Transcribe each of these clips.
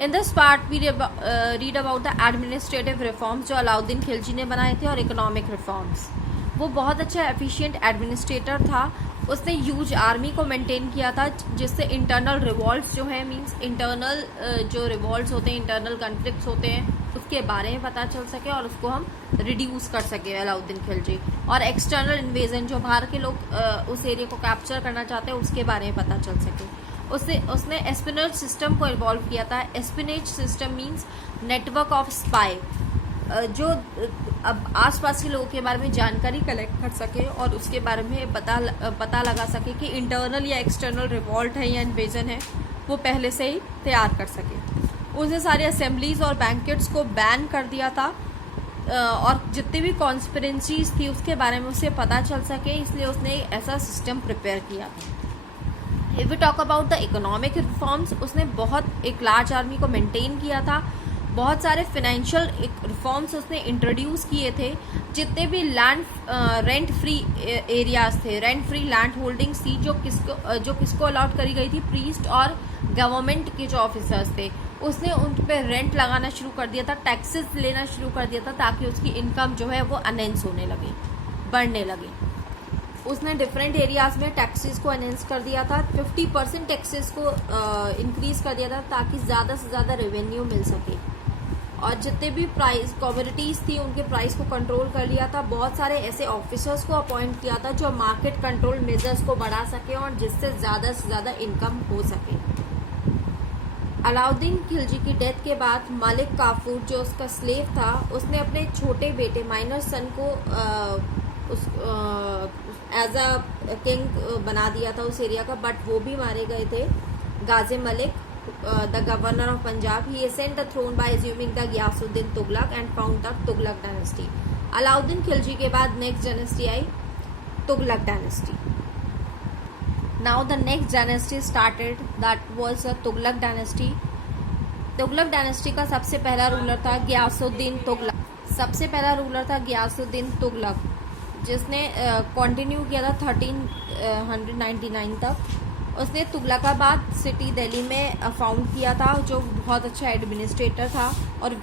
In this part we read about the administrative reforms जो अलाउद्दीन खिलजी ने बनाए थे और इकोनॉमिक रिफॉर्म्स। वो बहुत अच्छा एफिशिएंट एडमिनिस्ट्रेटर था। उसने ह्यूज आर्मी को मेंटेन किया था, जिससे इंटरनल रिवॉल्ट्स जो है मींस इंटरनल जो रिवॉल्ट्स होते हैं, इंटरनल कन्फ्लिक्ट्स होते हैं, उसके बारे में पता चल सके और उसको हम रिड्यूस कर सके अलाउद्दीन खिलजी। और एक्सटर्नल इन्वेजन जो बाहर के लोग उस एरिया को कैप्चर करना चाहते हैं उसके बारे में पता चल सके। उसने एस्पिनेज सिस्टम को इन्वॉल्व किया था। Espionage system means network of spy, जो अब आसपास के लोगों के बारे में जानकारी कलेक्ट कर सके और उसके बारे में पता लगा सके कि इंटरनल या एक्सटर्नल रिवॉल्ट है या इन्वेजन है, वो पहले से ही तैयार कर सके। उसने सारी असेंबलीज और बैंकेट्स को बैन कर दिया था और जितनी भी कॉन्स्पिरेंसीज थी उसके बारे में उसे पता चल सके, इसलिए उसने ऐसा सिस्टम प्रिपेयर किया था। If we talk about the economic reforms, उसने बहुत एक लार्ज आर्मी को मेंटेन किया था। बहुत सारे फाइनेंशियल रिफॉर्म्स उसने इंट्रोड्यूस किए थे। जितने भी लैंड रेंट फ्री एरियाज थे, रेंट फ्री लैंड होल्डिंग्स थी, जो किसको अलॉट करी गई थी, प्रीस्ट और गवर्नमेंट के जो ऑफिसर्स थे, उसने उन पे रेंट लगाना शुरू कर दिया था, टैक्सेस लेना शुरू कर दिया था, ताकि उसकी इनकम जो है वो अनेंस होने लगे, बढ़ने लगे। उसने डिफरेंट एरियाज में टैक्सेस को अनेंस कर दिया था। 50% टैक्सेस को इंक्रीज कर दिया था ताकि ज़्यादा से ज़्यादा रेवेन्यू मिल सके। और जितने भी प्राइस कमोडिटीज़ थी उनके प्राइस को कंट्रोल कर लिया था। बहुत सारे ऐसे ऑफिसर्स को अपॉइंट किया था जो मार्केट कंट्रोल मेजर्स को बढ़ा सके और जिससे ज़्यादा से ज़्यादा इनकम हो सके। अलाउद्दीन खिलजी की डेथ के बाद मलिक काफूर जो उसका स्लेव था, उसने अपने छोटे बेटे माइनर सन को एज अ किंग बना दिया था उस एरिया का, बट वो भी मारे गए थे। Ghazi Malik, the governor of Punjab, he ascend the throne by assuming the Ghiyasuddin Tughlaq and found the Tughlaq dynasty. Alauddin Khilji के बाद नेक्स्ट डायनेस्टी आई, Tughlaq dynasty. Now the next dynasty started, that was the Tughlaq dynasty. Tughlaq dynasty का सबसे पहला रूलर था गियासुद्दीन तुगलक। सबसे पहला रूलर था गियासुद्दीन तुगलक, जिसने कंटिन्यू किया था 1399 तक। उसने तुगलकाबाद सिटी दिल्ली में फाउंड किया था, जो बहुत अच्छा एडमिनिस्ट्रेटर था और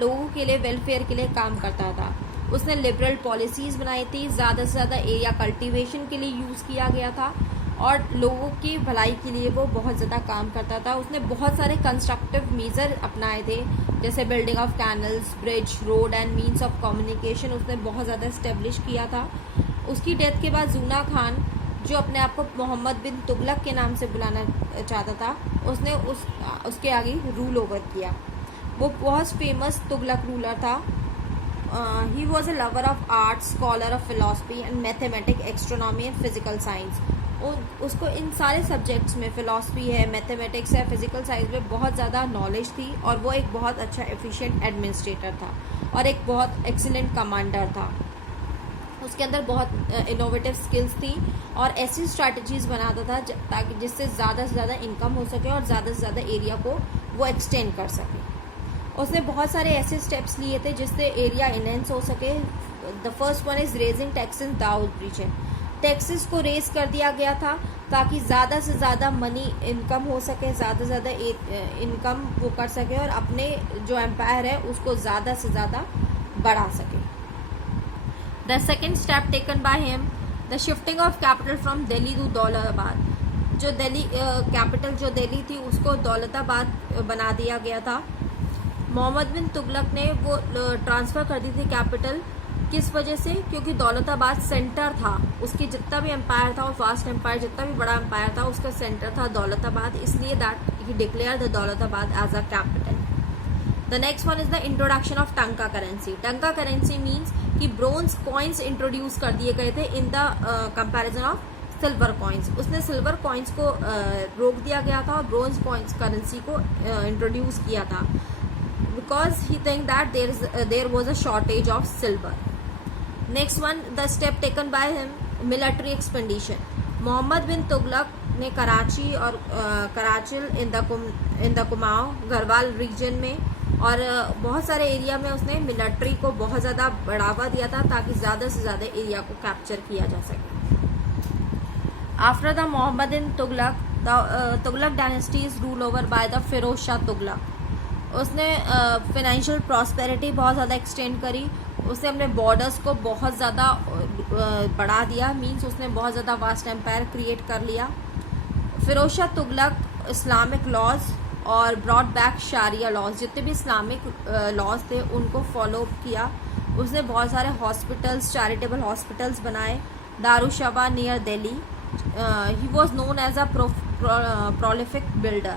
लोगों के लिए वेलफेयर के लिए काम करता था। उसने लिबरल पॉलिसीज़ बनाई थी, ज़्यादा से ज़्यादा एरिया कल्टीवेशन के लिए यूज़ किया गया था और लोगों की भलाई के लिए वो बहुत ज़्यादा काम करता था। उसने बहुत सारे कंस्ट्रक्टिव मेजर अपनाए थे, जैसे building of canals, bridge, road and means of communication उसने बहुत ज़्यादा इस्टेब्लिश किया था। उसकी डेथ के बाद जूना खान, जो अपने आप को मोहम्मद बिन तुगलक के नाम से बुलाना चाहता था, उसने उसके आगे रूल ओवर किया। वो बहुत फेमस तुगलक रूलर था। He was a lover of arts, scholar of philosophy and mathematic, astronomy and physical science. उसको इन सारे सब्जेक्ट्स में, फिलोसफी है, मैथमेटिक्स है, फिजिकल साइंस में बहुत ज़्यादा नॉलेज थी और वो एक बहुत अच्छा एफिशिएंट एडमिनिस्ट्रेटर था और एक बहुत एक्सीलेंट कमांडर था। उसके अंदर बहुत इनोवेटिव स्किल्स थी और ऐसी स्ट्रैटेजीज बनाता था ताकि जिससे ज़्यादा से ज़्यादा इनकम हो सके और ज़्यादा से ज़्यादा एरिया को वो एक्सटेंड कर सके। उसने बहुत सारे ऐसे स्टेप्स लिए थे जिससे एरिया इनहेंस हो सके। The first one is raising tax in Doab region. Taxes को रेज कर दिया गया था ताकि ज़्यादा से ज़्यादा मनी इनकम हो सके, ज़्यादा से ज़्यादा इनकम वो कर सके और अपने जो एम्पायर है उसको ज़्यादा से ज़्यादा बढ़ा सके। The second step taken by him, the shifting of capital from Delhi to Daulatabad. जो दिल्ली कैपिटल जो दिल्ली थी उसको दौलताबाद बना दिया गया था। मोहम्मद बिन तुगलक ने वो ट्रांसफ़र कर दी थी कैपिटल। किस वजह से? क्योंकि दौलताबाद सेंटर था, उसकी जितना भी एम्पायर था, और फास्ट एम्पायर जितना भी बड़ा एम्पायर था उसका सेंटर था दौलताबाद, इसलिए that he declare the Daulatabad as a capital. The next one is the introduction of tanka currency. Tanka currency means कि ब्रोंज कॉइन्स इंट्रोड्यूस कर दिए गए थे in the comparison of silver coins. उसने सिल्वर कॉइन्स को रोक दिया गया था और ब्रोंज कॉइन्स करेंसी को इंट्रोड्यूस किया था, because he think that there was a shortage of silver. Next one, the step taken by him, military expedition. Muhammad bin Tughlaq ने कराची और Qarachil in the Kumaon, Garhwal region में और बहुत सारे एरिया में उसने मिलिट्री को बहुत ज़्यादा बढ़ावा दिया था ताकि ज़्यादा से ज़्यादा एरिया को कैप्चर किया जा सके। After the Mohammad bin Tughlaq, the Tughlaq dynasty is rule over by the Firoz Shah Tughlaq. उसने फाइनेंशियल प्रॉस्पेरिटी बहुत ज़्यादा एक्सटेंड करी, उसने अपने बॉर्डर्स को बहुत ज़्यादा बढ़ा दिया, मींस उसने बहुत ज़्यादा वास्ट एम्पायर क्रिएट कर लिया। फिरोज शाह तुगलक इस्लामिक लॉज और ब्रॉड बैक शारिया लॉज, जितने भी इस्लामिक लॉज थे उनको फॉलो किया। उसने बहुत सारे हॉस्पिटल्स, चैरिटेबल हॉस्पिटल्स बनाए। Darushifa near Delhi, he was known as a prolific builder.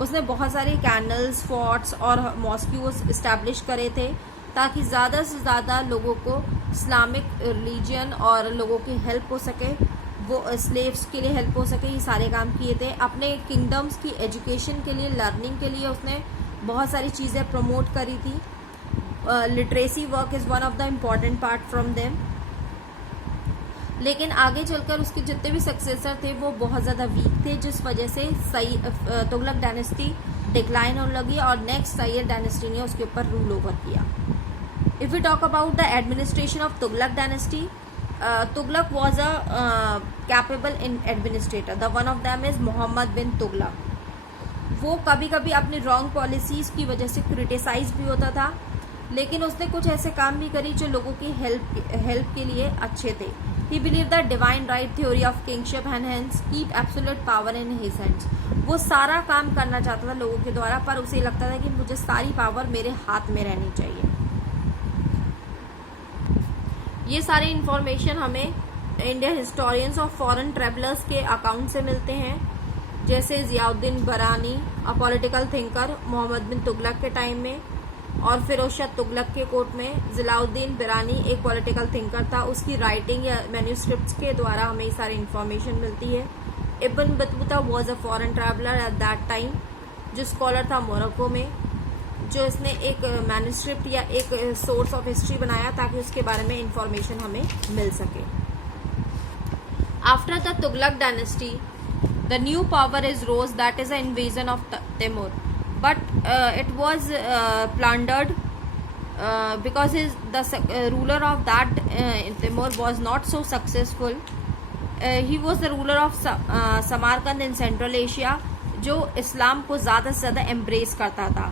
उसने बहुत सारे कैनल्स, फोर्ट्स और मॉस्क्यूज इस्टेब्लिश करे थे ताकि ज़्यादा से ज़्यादा लोगों को इस्लामिक रिलीजन और लोगों की हेल्प हो सके, वो स्लेव्स के लिए हेल्प हो सके। ये सारे काम किए थे। अपने किंगडम्स की एजुकेशन के लिए, लर्निंग के लिए उसने बहुत सारी चीज़ें प्रमोट करी थी। Literacy work is one of the important part from them. लेकिन आगे चलकर उसके जितने भी सक्सेसर थे वो बहुत ज़्यादा वीक थे, जिस वजह से तुगलक डायनेस्टी डिक्लाइन होने लगी और नेक्स्ट सैयद डायनेस्टी ने उसके ऊपर रूल ओवर किया। If we talk about the administration of Tughlaq dynasty, Tughlaq was a capable in administrator. The one of them is Muhammad bin Tughlaq. वो कभी कभी अपनी रॉन्ग पॉलिसीज़ की वजह से क्रिटिसाइज भी होता था, लेकिन उसने कुछ ऐसे काम भी करी जो लोगों की हेल्प के लिए अच्छे थे। He believed that divine right theory of kingship and hence keep absolute power in his hands. वो सारा काम करना चाहता था लोगों के द्वारा, पर उसे लगता था कि मुझे सारी पावर मेरे हाथ में रहनी चाहिए। ये सारी इंफॉर्मेशन हमें इंडियन हिस्टोरियंस और फॉरेन ट्रेवलर्स के अकाउंट से मिलते हैं, जैसे ज़ियाउद्दीन बरानी, a political thinker, Mohammad bin Tughlaq के टाइम में, और फिरोज शाह तुगलक के कोर्ट में जलाउद्दीन बिरानी एक पॉलिटिकल थिंकर था, उसकी राइटिंग या मैन्यूस्क्रिप्ट्स के द्वारा हमें ये सारी इन्फॉर्मेशन मिलती है। Ibn Battuta was a foreign traveller at that time, जो स्कॉलर था मोरक्को में, जो इसने एक मैन्यूस्क्रिप्ट या एक सोर्स ऑफ हिस्ट्री बनाया ताकि उसके बारे में इंफॉर्मेशन हमें मिल सके। After the Tughlaq dynasty the new power is rose, that is a invasion of Timur, but it was plundered because the ruler of that Timur was not so successful. He was the ruler of Samarkand in Central Asia, जो इस्लाम को ज़्यादा से ज़्यादा embrace करता था।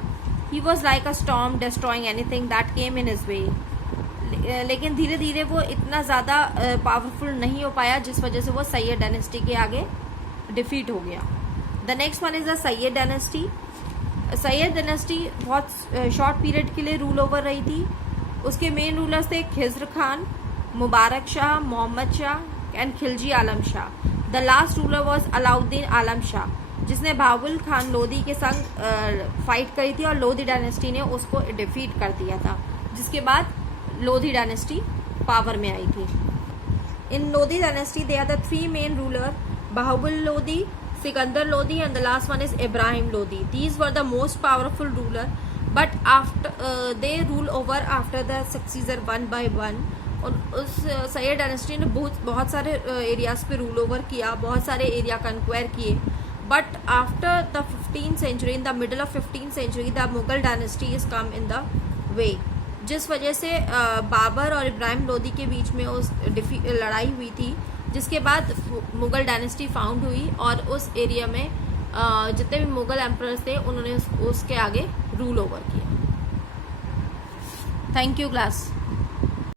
He was like a storm destroying anything that came in his way. लेकिन धीरे धीरे वो इतना ज़्यादा पावरफुल नहीं हो पाया, जिस वजह से वो सैयद डायनेस्टी के आगे डिफीट हो गया। The next one is the Syed dynasty. Syed dynasty बहुत शॉर्ट पीरियड के लिए रूल ओवर रही थी। उसके मेन रूलर्स थे Khizr Khan, Mubarak Shah, Muhammad Shah and Khilji Alam Shah. The last ruler was Alauddin Alam Shah, जिसने बाबुल खान लोधी के संग फाइट करी थी और लोधी डायनेस्टी ने उसको डिफीट कर दिया था, जिसके बाद लोधी डायनेस्टी पावर में आई थी। In Lodhi dynasty they are the three main ruler, Bahubal Lodhi, Sikandar Lodi, and the last one is Ibrahim Lodi. These were the most powerful ruler, but after they rule over after the successor one by one. और उस Syed dynasty ने बहुत सारे areas पे rule over किया, बहुत सारे area कंक्वायर किए, but after the 15th century, in the middle of 15th century, the Mughal dynasty is come in the way, जिस वजह से बाबर और इब्राहिम लोदी के बीच में उस लड़ाई हुई थी, जिसके बाद मुगल डायनेस्टी फाउंड हुई और उस एरिया में जितने भी मुगल एम्परर्स थे उन्होंने उसके आगे रूल ओवर किया। Thank you class.